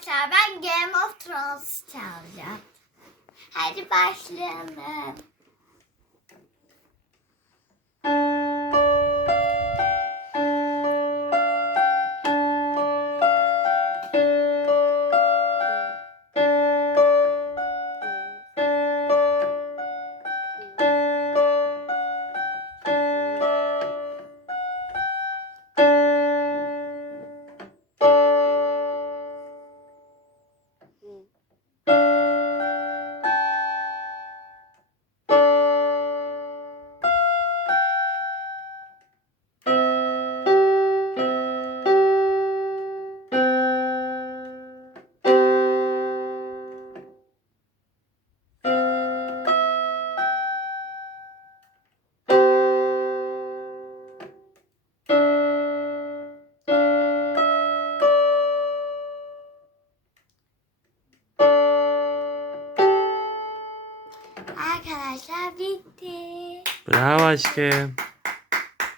Arkadaşlar ben Game of Thrones çalacağım. Hadi başlayalım. Arkadaşlar bitti. Bravo aşkım.